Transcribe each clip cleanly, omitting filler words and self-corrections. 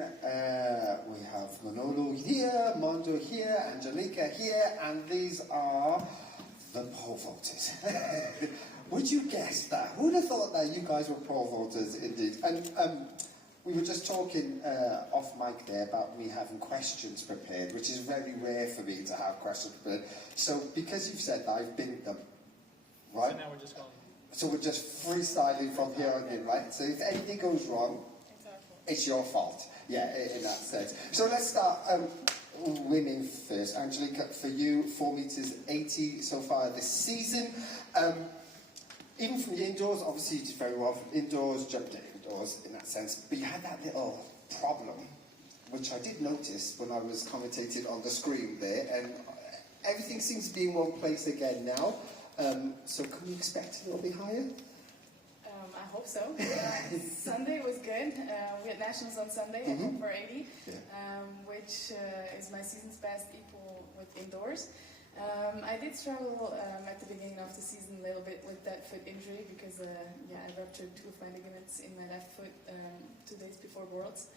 We have Manolo here, Mondo here, Angelica here, and these are the pole vaulters. Would you guess that? Who'd have thought that you guys were pole vaulters indeed? And we were just talking off mic there about me having questions prepared, which is very rare for me to have questions prepared. So because you've said that, I've binned them, right? So now we're just going. So we're just freestyling from here on in, right? So if anything goes wrong, it's your fault. Yeah, in that sense. So let's start women first. Angelica, for you, 4 meters 80 so far this season. Even from the indoors, obviously you did very well from indoors, jumped it indoors in that sense. But you had that little problem, which I did notice when I was commentating on the screen there, and everything seems to be in one place again now. So can we expect a little bit higher? I hope so. Sunday was good. We had nationals on Sunday for 80, which is my season's best equal with indoors. I did struggle at the beginning of the season a little bit with that foot injury because I ruptured 2 of my ligaments in my left foot 2 days before Worlds.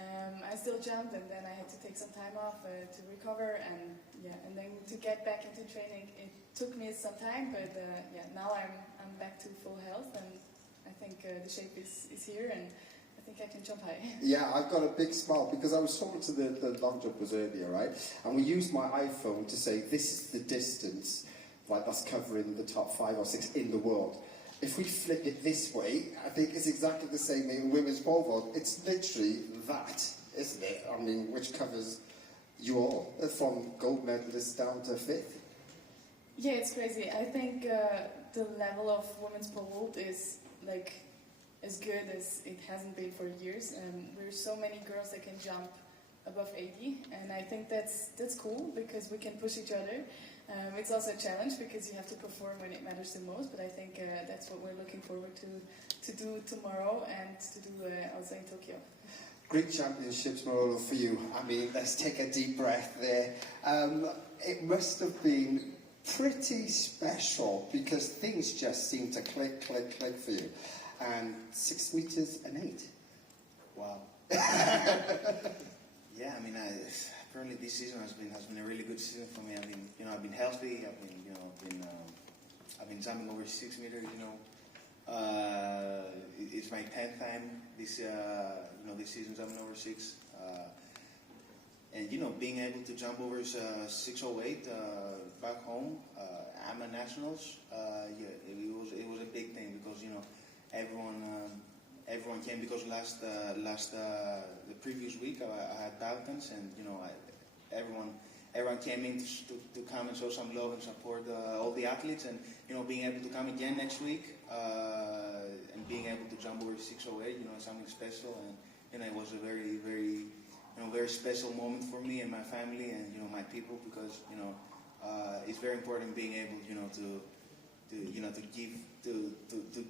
I still jumped, and then I had to take some time off to recover, and then to get back into training. It took me some time, but now I'm back to full health, and I think the shape is here, and I think I can jump high. Yeah, I've got a big smile because I was talking to the long jumpers earlier, right? And we used my iPhone to say this is the distance, like that's covering the top 5 or 6 in the world. If we flip it this way, I think it's exactly the same in women's pole vault. It's literally that, isn't it? I mean, which covers you all, from gold medalists down to 5th. Yeah, it's crazy. I think the level of women's pole vault is like as good as it hasn't been for years. There's so many girls that can jump above 80, and I think that's cool because we can push each other. It's also a challenge because you have to perform when it matters the most, but I think that's what we're looking forward to do tomorrow and to do also in Tokyo. Great championships, Manolo, for you. I mean, let's take a deep breath there. It must have been pretty special because things just seem to click for you. And 6 meters and 8. Wow. Yeah, I mean, apparently this season has been a really good season for me. I mean, I've been healthy. I've been jumping over 6 meters. It's my 10th time this season jumping over 6. And being able to jump over 608 back home, I'm a nationals. It was a big thing because everyone came because the previous week I had Duplantis, and everyone came in to come and show some love and support all the athletes, and being able to come again next week and being able to jump over 608, is something special, and it was a very very very special moment for me and my family and my people because it's very important being able to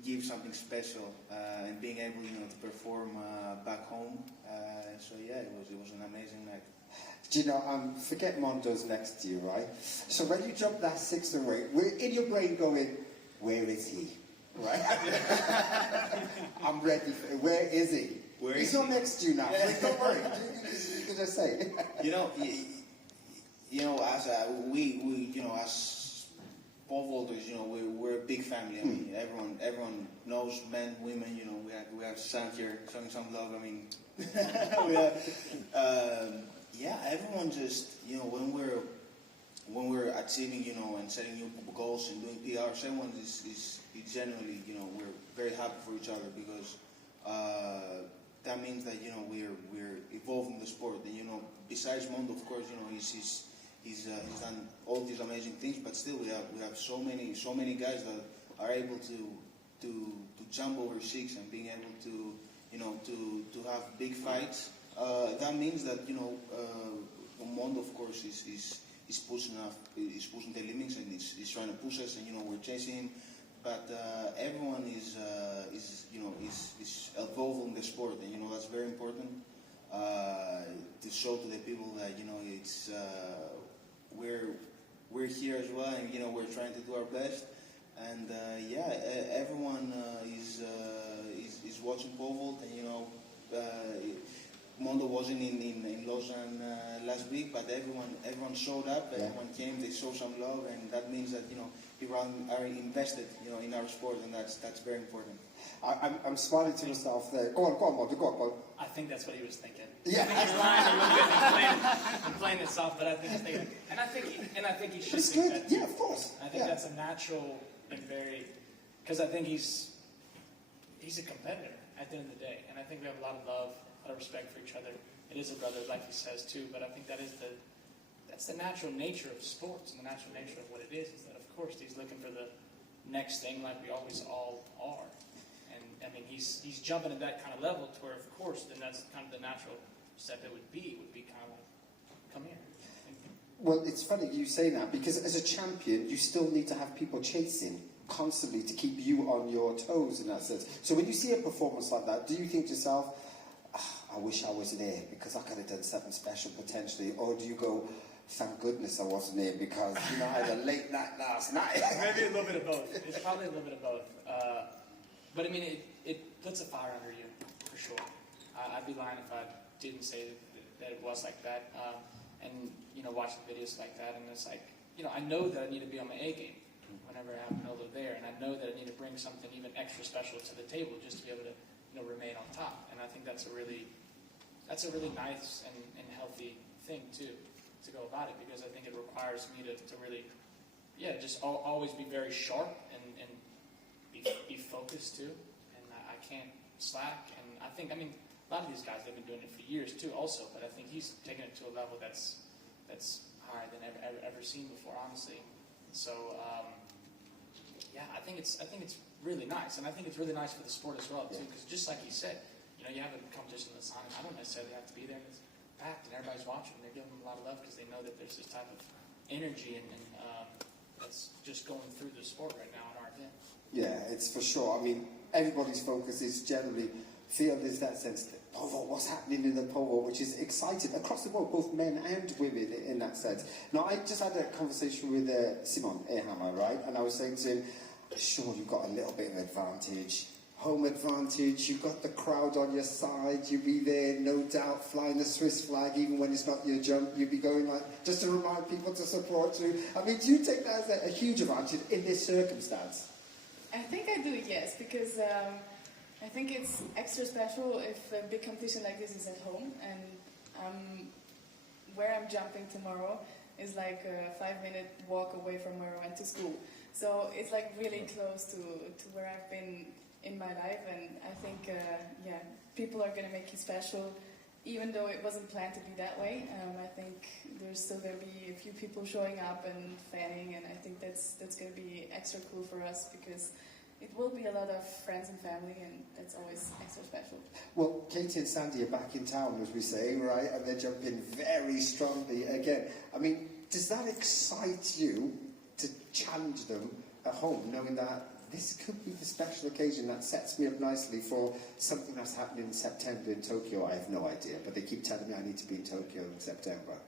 give something special and being able to perform back home. So yeah, it was an amazing night. Do you know, forget Mondo's next to you, right? So when you jump that 608, we're in your brain going, where is he? Right? I'm ready for it. Where is he? He's not next to you now. Don't worry. You can just say it. As as pole vaulters, we're a big family. I mean, everyone knows men, women. We have Sam here showing some love. I mean, everyone just when we're achieving and setting new goals and doing PRs, everyone is generally we're very happy for each other because that means that we're evolving the sport. And besides Mondo, of course, he's done all these amazing things, but still we have so many guys that are able to jump over 6 and being able to have big fights. That means that Mondo, of course, is pushing the limits and is trying to push us, and we're chasing him. But everyone is evolving the sport, and that's very important to show to the people that it's we're here as well, and we're trying to do our best. And everyone is watching pole vault, and Mondo wasn't in Lausanne last week, but everyone showed up. Everyone came. They showed some love, and that means that people are invested, in our sport, and that's very important. I'm smiling to myself there. Go on, Mondo. Go on. I think that's what he was thinking. Yeah. I think he's lying a little bit and playing this off, but I think he's thinking, and I think he should It's think good. that too. Yeah, of course. I think that's a natural and very, because I think he's a competitor at the end of the day, and I think we have a lot of love, a lot of respect for each other. It is a brother, like he says too, but I think that's the natural nature of sports and the natural nature of what it is that of course he's looking for the next thing, like we always all are. And I mean he's jumping at that kind of level to where of course then that's kind of the natural step it would be kind of like, come here. Well, it's funny you say that because as a champion, you still need to have people chasing constantly to keep you on your toes in that sense. So when you see a performance like that, do you think to yourself, I wish I was there because I could have done something special potentially, or do you go, thank goodness I wasn't there because I had a late night last night? Maybe a little bit of both. It's probably a little bit of both. But I mean, it puts a fire under you for sure. I'd be lying if I didn't say that it was like that. And watching videos like that, and it's like, I know that I need to be on my A game whenever I have Manolo there, and I know that I need to bring something even extra special to the table just to be able to, remain on top. And I think that's a really nice and healthy thing too, to go about it, because I think it requires me to really, just always be very sharp and be focused too. And I can't slack. And I think, a lot of these guys, they've been doing it for years too also, but I think he's taken it to a level that's higher than ever seen before, honestly. So, I think it's really nice, and I think it's really nice for the sport as well too, because just like he said, you have a competition that's on, I don't necessarily have to be there, and it's packed, and everybody's watching, and they're giving them a lot of love because they know that there's this type of energy and that's just going through the sport right now in our event. Yeah, it's for sure. Everybody's focus is generally feel there's that sense that Povo, what's happening in the Povo, which is exciting across the board, both men and women in that sense. Now, I just had a conversation with Simon Ehammer, right? And I was saying to him, sure, you've got a little bit of advantage, home advantage, you've got the crowd on your side, you'll be there, no doubt, flying the Swiss flag, even when it's not your jump, you'll be going like, just to remind people to support you. Do you take that as a huge advantage in this circumstance? I think I do, yes, because I think it's extra special if a big competition like this is at home, and where I'm jumping tomorrow is like a 5-minute walk away from where I went to school. So it's like really close to where I've been in my life, and I think, people are going to make it special, even though it wasn't planned to be that way. I think there's still going to be a few people showing up and fanning, and I think that's going to be extra cool for us, because it will be a lot of friends and family, and that's always extra special. Well, Katie and Sandy are back in town, as we say, right? And they're jumping very strongly again. Does that excite you to challenge them at home, knowing that this could be the special occasion that sets me up nicely for something that's happening in September in Tokyo? I have no idea, but they keep telling me I need to be in Tokyo in September.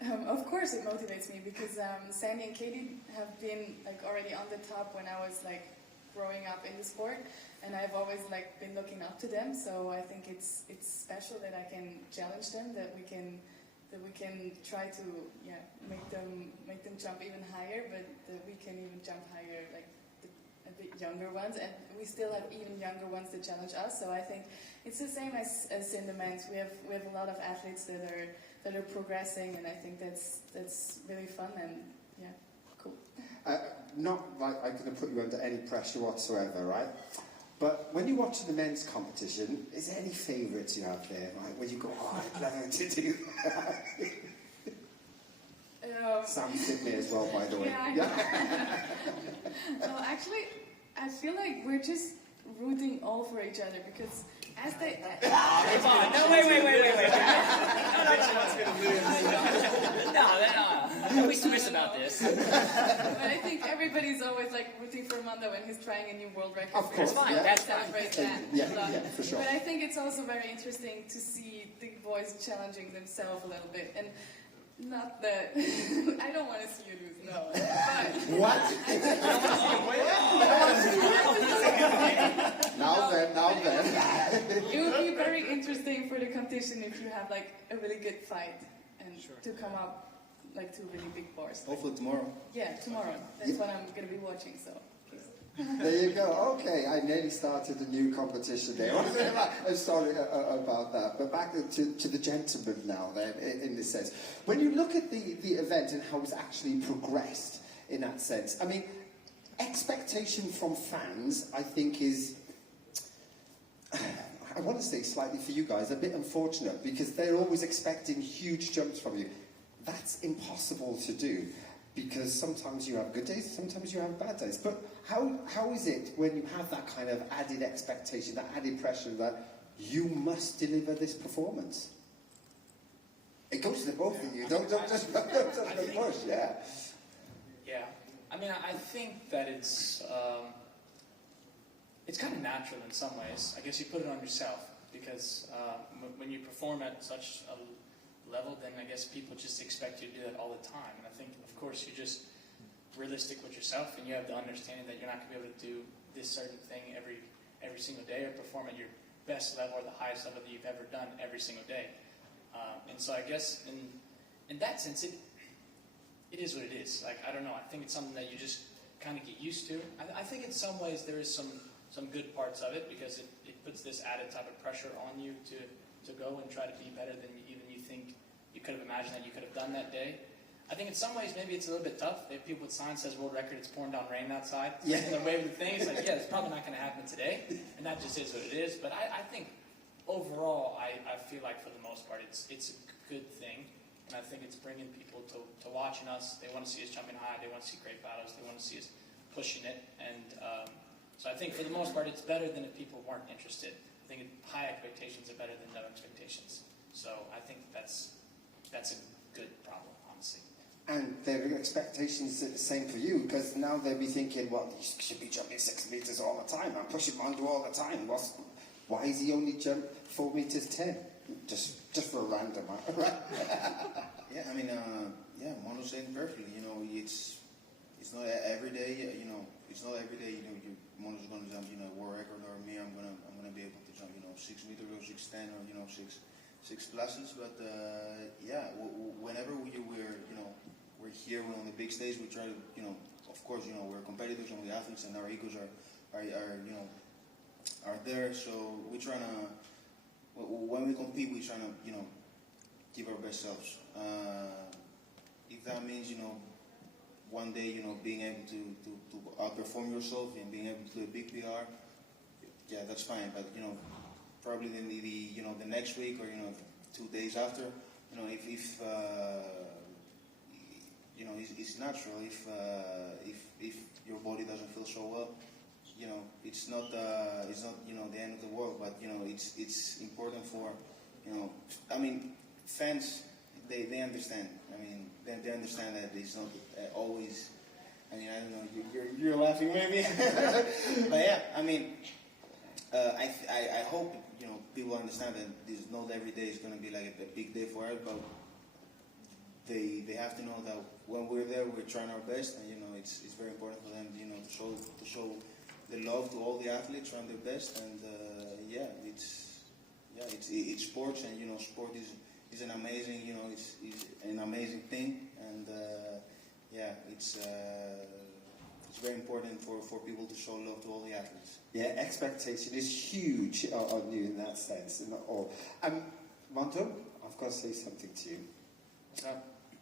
Of course it motivates me, because Sandy and Katie have been already on the top when I was growing up in the sport, and I've always been looking up to them. So I think it's special that I can challenge them, that we can try to make them jump even higher, but that we can even jump higher, a bit younger ones, and we still have even younger ones to challenge us. So I think it's the same as in the men's. We have a lot of athletes that are progressing, and I think that's really fun and cool. Not like I'm going to put you under any pressure whatsoever, right? But when you watch the men's competition, is there any favourites you have there, right? Where you go, I'd love to do that. Sam's sitting there as well, by the way. Yeah. Well, actually, I feel like we're just rooting all for each other, because as they... Come on, no, wait. No, we serious about this. But I think everybody's always rooting for Mondo when he's trying a new world record. Of course, fine. yeah. That's celebrate that. Yeah, for sure. But I think it's also very interesting to see the boys challenging themselves a little bit. And Not that. I don't want to see you lose, no. But What? Now then. it would be very interesting for the competition if you have like a really good fight and to come up like two really big bars. Hopefully tomorrow. Yeah, tomorrow. That's what I'm gonna be watching. So. There you go. Okay, I nearly started a new competition there. I'm sorry about that. But back to the gentleman now then, in this sense. When you look at the event and how it's actually progressed in that sense, I mean, expectation from fans, I think, is, I want to say slightly for you guys, a bit unfortunate because they're always expecting huge jumps from you. That's impossible to do. Because sometimes you have good days, sometimes you have bad days. But how is it when you have that kind of added expectation, that added pressure that you must deliver this performance? It goes to the both of you. Don't just push. Yeah. Yeah. I mean, I think that it's kind of natural in some ways. I guess you put it on yourself because when you perform at such a level, then I guess people just expect you to do that all the time. And I think, of course, you're just realistic with yourself, and you have the understanding that you're not going to be able to do this certain thing every single day or perform at your best level or the highest level that you've ever done every single day. And so I guess in that sense, it is what it is. Like, I don't know. I think it's something that you just kind of get used to. I think in some ways there is some good parts of it because it puts this added type of pressure on you to go and try to be better than even you think you could have imagined that you could have done that day. I think in some ways maybe it's a little bit tough. If people with signs says world record, it's pouring down rain outside. Yeah. And they're waving the thing. It's like, yeah, it's probably not going to happen today. And that just is what it is. But I think overall, I feel like for the most part, it's a good thing. And I think it's bringing people to watching us. They want to see us jumping high. They want to see great battles. They want to see us pushing it. And so I think for the most part, it's better than if people weren't interested. I think high expectations are better than no expectations. So I think that's a good problem, honestly. And their expectations are the same for you, because now they'll be thinking, well, you should be jumping 6 meters all the time. I'm pushing Mondo all the time. Why is he only jump 4 meters 10? Just for a random, right? Yeah, I mean, Mondo said it perfectly. You know, it's not every day. You know, it's not every day. You know, Mondo's going to jump, you know, world record, or me, I'm gonna be able to jump, you know, 6 meters or 6'10", or you know, six pluses. But whenever we're here, we're on the big stage. We try to, you know, of course, you know, we're competitors and we're athletes, and our egos are you know, are there. So we're trying to, when we compete, we're trying to, you know, give our best selves. If that means, you know, one day, you know, being able to outperform yourself and being able to do a big PR, yeah, that's fine. But you know, probably the next week, or you know, 2 days after, you know, if you know, it's natural if your body doesn't feel so well, you know, it's not you know, the end of the world. But you know, it's important for, you know, I mean, fans, they understand. I mean, they understand that it's not always. I mean, I don't know. You're laughing maybe, but yeah. I mean, I hope, you know, people understand that this not every day is going to be like a big day for us, but they have to know that when we're there, we're trying our best, and you know, it's very important for them, you know, to show the love to all the athletes, trying their best, and it's sports, and you know, sport is an amazing, you know, it's an amazing thing, and it's very important for people to show love to all the athletes. Yeah, expectation is huge on you in that sense. And all. Mondo, I've got to say something to you.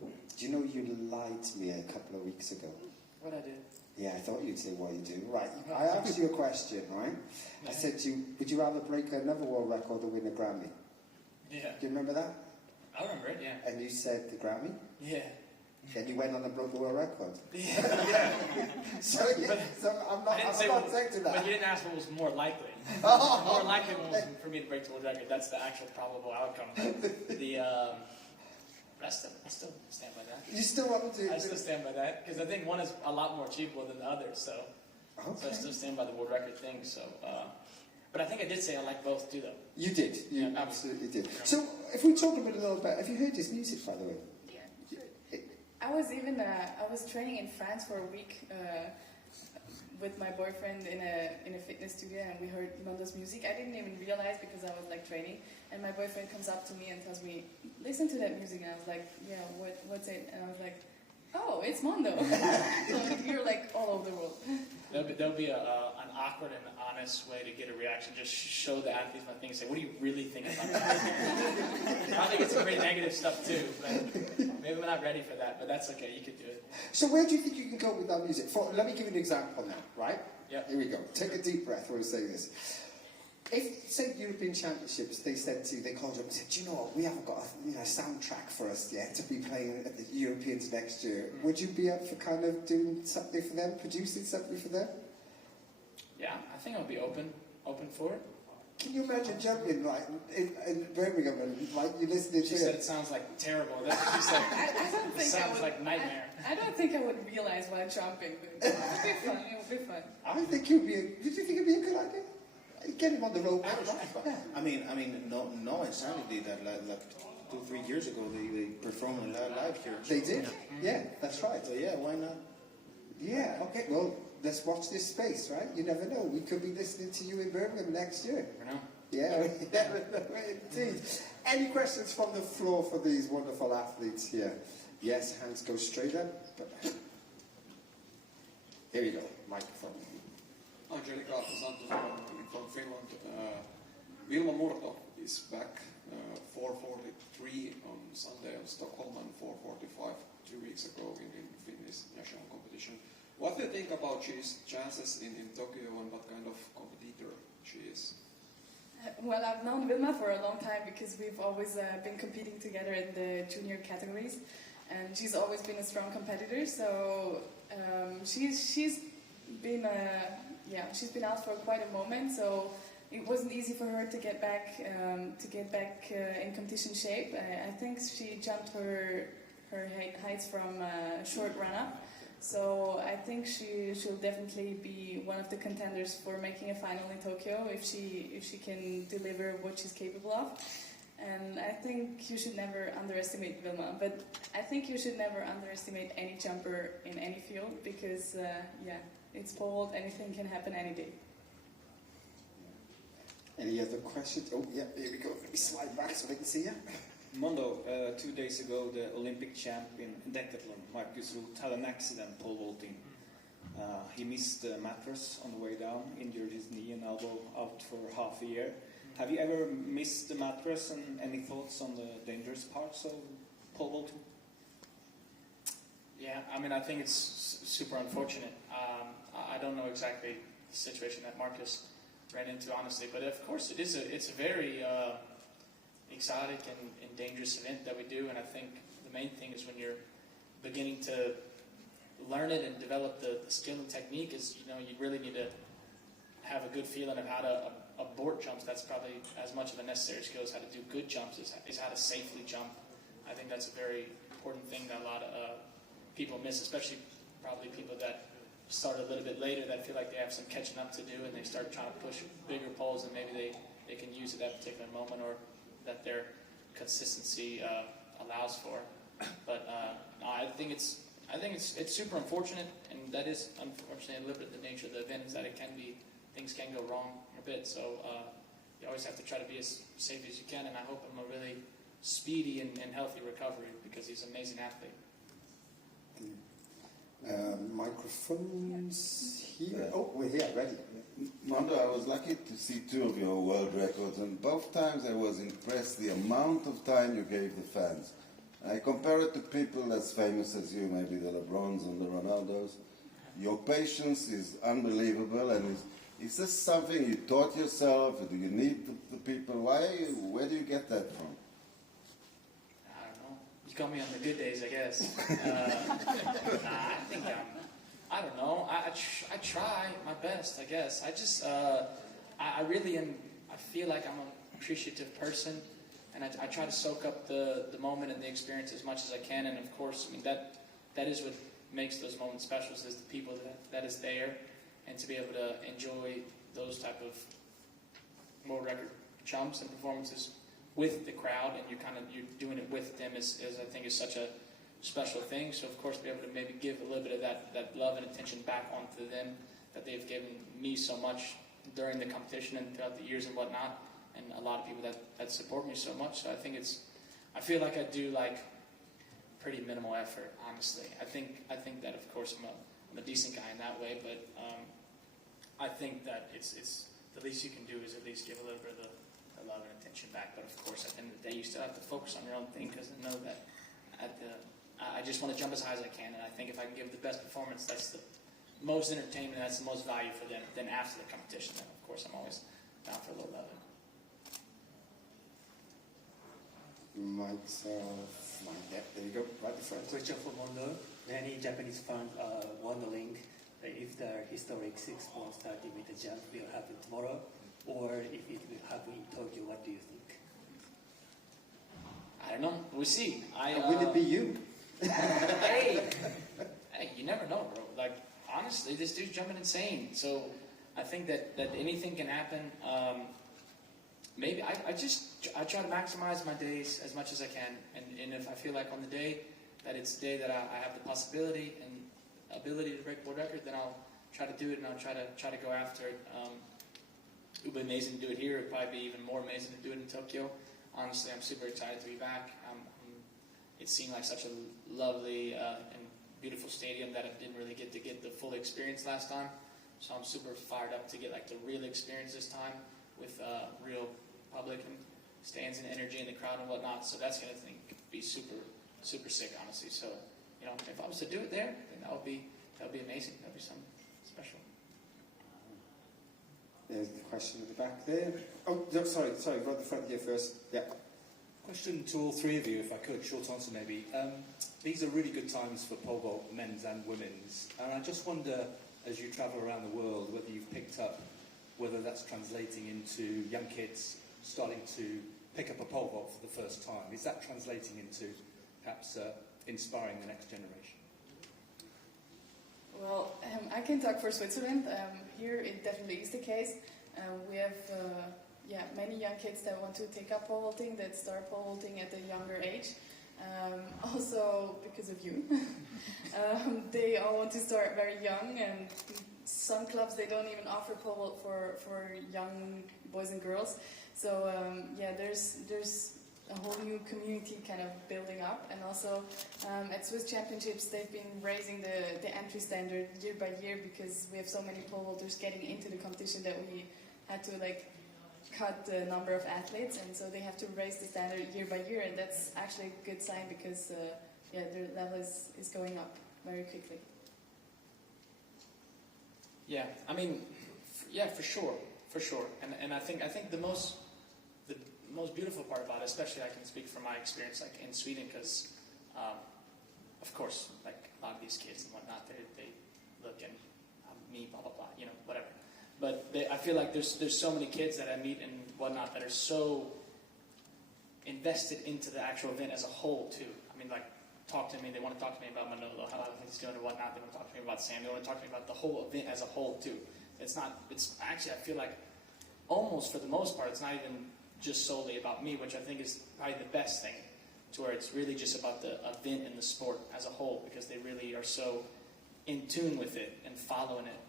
Do you know you lied to me a couple of weeks ago? What I did? Yeah, I thought you'd say what you do. Right, I asked you a question, right? I said to you, would you rather break another world record or win a Grammy? Yeah. Do you remember that? I remember it, yeah. And you said the Grammy? Yeah. Then you went on and broke the world record. Yeah. So I'm not saying to that. But you didn't ask what was more likely. The more likely one was for me to break the world record. That's the actual probable outcome. I still stand by that. You still want to? I still stand by that because I think one is a lot more achievable than the other. So I still stand by the world record thing. So, but I think I did say I like both too, though. You did. You Yeah, absolutely did. So if we talk a little bit, have you heard his music, by the way? Yeah. I was even I was training in France for a week with my boyfriend in a fitness studio, and we heard Mondo's music. I didn't even realize because I was like training, and my boyfriend comes up to me and tells me, "Listen to that music." And I was like, "Yeah, what's it?" And I was like, "Oh, it's Mondo." So you're like all over the world. There'll be an awkward and honest way to get a reaction. Just show the athletes my thing and say, "What do you really think about that?" I think it's some pretty negative stuff too, but maybe I'm not ready for that. But that's okay. You could do it. So where do you think you can go with that music? Let me give you an example now, right? Yeah. Here we go. Take a deep breath when I say this. If, say, European Championships, they said to you, they called you up and said, "Do you know what, we haven't got a soundtrack for us yet to be playing at the Europeans next year." Would you be up for kind of doing something for them, producing something for them? Yeah, I think I'll be open for it. Can you imagine jumping like in Birmingham and like you listening to She said it sounds like terrible. That's what she said. I don't It think sounds like nightmare. I don't think I would realize while jumping, but it would be fun. It would be fun. I think you'd be. Did you think it'd be a good idea? Get him on the road. Yeah. I mean, no, and Sandy did that like 2-3 years ago. They performed live here. They did. Yeah, that's right. So yeah, why not? Yeah. Okay. Well, let's watch this space, right? You never know. We could be listening to you in Birmingham next year. You know? Yeah, indeed. Any questions from the floor for these wonderful athletes here? Yes, hands go straight up. Here you go, microphone. Angelica from Finland. Vilma Murto is back 4:43 on Sunday in Stockholm and 4:45 2 weeks ago in Finnish national competition. What do you think about she's chances in Tokyo and what kind of competitor she is? Well, I've known Vilma for a long time because we've always been competing together in the junior categories, and she's always been a strong competitor. So she's been she's been out for quite a moment. So it wasn't easy for her to get back in competition shape. I think she jumped her heights from a short run up. So I think she'll definitely be one of the contenders for making a final in Tokyo if she can deliver what she's capable of. And I think you should never underestimate Vilma, but I think you should never underestimate any jumper in any field because it's bold, anything can happen any day. Any other questions? Oh yeah, here we go. Let me slide back so they can see you. Mondo, 2 days ago, the Olympic champion in decathlon, Marcus Roth, had an accident pole vaulting. He missed the mattress on the way down, injured his knee and elbow, out for half a year. Have you ever missed the mattress, and any thoughts on the dangerous parts of pole vaulting? Yeah, I mean, I think it's super unfortunate. I don't know exactly the situation that Marcus ran into, honestly, but of course it's a very exotic and dangerous event that we do, and I think the main thing is when you're beginning to learn it and develop the skill and technique is, you really need to have a good feeling of how to abort jumps. That's probably as much of a necessary skill as how to do good jumps is how to safely jump. I think that's a very important thing that a lot of people miss, especially probably people that start a little bit later that feel like they have some catching up to do and they start trying to push bigger poles and maybe they can use at that particular moment or that their consistency allows for. But I think it's super unfortunate, and that is unfortunately a little bit the nature of the event is that things can go wrong a bit. So you always have to try to be as safe as you can, and I hope him a really speedy and healthy recovery because he's an amazing athlete. Microphones here. Oh, we're here, ready. Mondo, I was lucky to see 2 of your world records, and both times I was impressed the amount of time you gave the fans. I compare it to people as famous as you, maybe the LeBrons and the Ronaldos. Your patience is unbelievable, and is this something you taught yourself? Or do you need the people? Where do you get that from? I don't know. You got me on the good days, I guess. I don't know. I try my best, I guess. I just, I really am, I feel like I'm an appreciative person, and I try to soak up the moment and the experience as much as I can, and of course, I mean, that is what makes those moments special, is the people that is there, and to be able to enjoy those type of world record jumps and performances with the crowd, and you're doing it with them is I think is such a special thing. So of course, be able to maybe give a little bit of that love and attention back onto them that they've given me so much during the competition and throughout the years and whatnot, and a lot of people that support me so much. So I feel like I do like pretty minimal effort, honestly. I think that of course I'm a decent guy in that way, but I think that it's the least you can do is at least give a little bit of the love and attention back. But of course, at the end of the day, you still have to focus on your own thing, because I know that I just want to jump as high as I can, and I think if I can give the best performance, that's the most entertainment, that's the most value for them. Then after the competition, then of course I'm always down for a little love. Yeah, there you go, right in front. Question for Mondo. Many Japanese fans are wondering if the historic 6.30 meter jump will happen tomorrow, or if it will happen in Tokyo. What do you think? I don't know. We'll see. Will it be you? hey, you never know, bro. Like, honestly, this dude's jumping insane. So I think that anything can happen. Maybe I try to maximize my days as much as I can, and if I feel like on the day that it's the day that I have the possibility and ability to break world record, then I'll try to do it, and I'll try to go after it. It would be amazing to do it here. It'd probably be even more amazing to do it in Tokyo. Honestly, I'm super excited to be back. It seemed like such a lovely and beautiful stadium that I didn't really get the full experience last time. So I'm super fired up to get like the real experience this time with real public and stands and energy in the crowd and whatnot. So that's going to be super, super sick, honestly. So, you know, if I was to do it there, then that would be amazing. That would be something special. There's the question at the back there. Oh, no, sorry, right at the front here first. Yeah. Question to all three of you, if I could, short answer maybe. These are really good times for pole vault, men's and women's. And I just wonder, as you travel around the world, whether you've picked up, whether that's translating into young kids starting to pick up a pole vault for the first time. Is that translating into perhaps inspiring the next generation? Well, I can talk for Switzerland. Here it definitely is the case. We have many young kids that want to take up pole vaulting, that start pole vaulting at a younger age. Also because of you. They all want to start very young, and some clubs, they don't even offer pole vault for young boys and girls. So there's a whole new community kind of building up, and also at Swiss Championships they've been raising the entry standard year by year, because we have so many pole vaulters getting into the competition that we had to cut the number of athletes, and so they have to raise the standard year by year, and that's actually a good sign, because their level is going up very quickly. Yeah, I mean, for sure, and I think the most beautiful part about it, especially I can speak from my experience like in Sweden, because of course, like a lot of these kids and whatnot, they look and me, blah blah blah, you know, whatever. But I feel like there's so many kids that I meet and whatnot that are so invested into the actual event as a whole too. I mean, like, talk to me. They want to talk to me about Manolo, how he's doing and whatnot. They want to talk to me about Sam. They want to talk to me about the whole event as a whole too. It's actually, I feel like almost for the most part, it's not even just solely about me, which I think is probably the best thing, to where it's really just about the event and the sport as a whole, because they really are so in tune with it and following it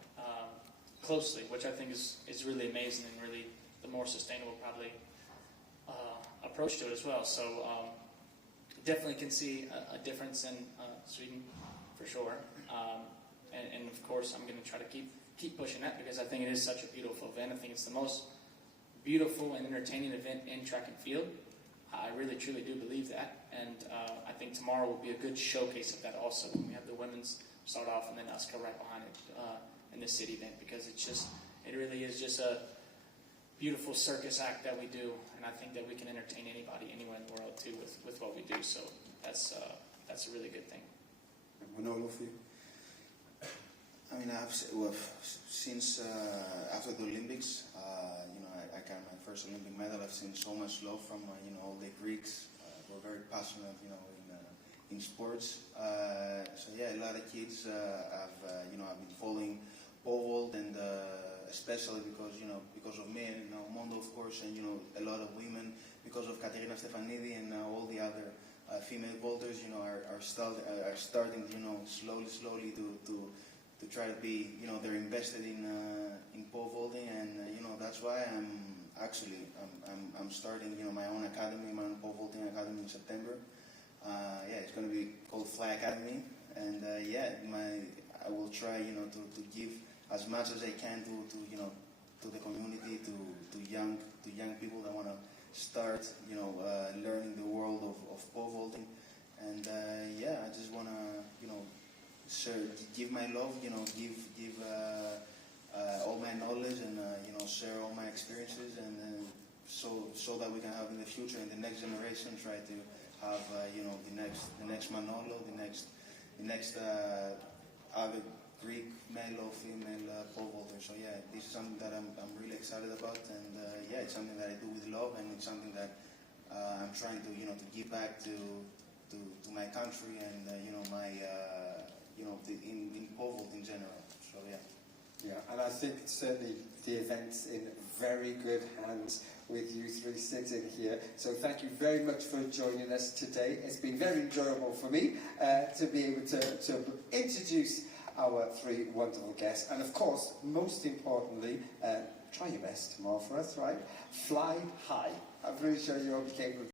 closely, which I think is really amazing and really the more sustainable probably approach to it as well. So definitely can see a difference in Sweden for sure, and of course I'm going to try to keep pushing that, because I think it is such a beautiful event. I think it's the most beautiful and entertaining event in track and field. I really truly do believe that, and I think tomorrow will be a good showcase of that also, when we have the women's start off and then us go right behind it in the city event, because it really is just a beautiful circus act that we do, and I think that we can entertain anybody anywhere in the world too with what we do. So that's a really good thing. Manolo, for you? I mean, since after the Olympics, I got my first Olympic medal. I've seen so much love from all the Greeks. We're very passionate, in sports. So yeah, a lot of kids have been following pole vault, and especially because of me and Mondo, of course, and a lot of women, because of Katerina Stefanidi and all the other female vaulters, you know, are starting, you know, slowly to try to be, you know, they're invested in pole vaulting, and you know, that's why I'm starting, you know, my own academy, my own pole vaulting academy in September. Yeah, it's going to be called Fly Academy, and yeah, I will try, you know, to give as much as I can to you know, to the community, to young people that want to start, you know, learning the world of pole vaulting, and yeah, I just want to, you know, give my love, you know, give all my knowledge, and you know, share all my experiences, and so that we can have in the future, in the next generation, try to have you know, the next Manolo, the next other Greek male or female pole vaulter. So yeah, this is something that I'm really excited about, and yeah, it's something that I do with love, and it's something that I'm trying to, you know, to give back to my country, and you know, my you know, in pole vault in general. So yeah. Yeah, and I think certainly the event's in very good hands with you three sitting here. So thank you very much for joining us today. It's been very enjoyable for me to be able to introduce our three wonderful guests. And of course, most importantly, try your best tomorrow for us, right? Fly high. I'm pretty sure you'll be capable.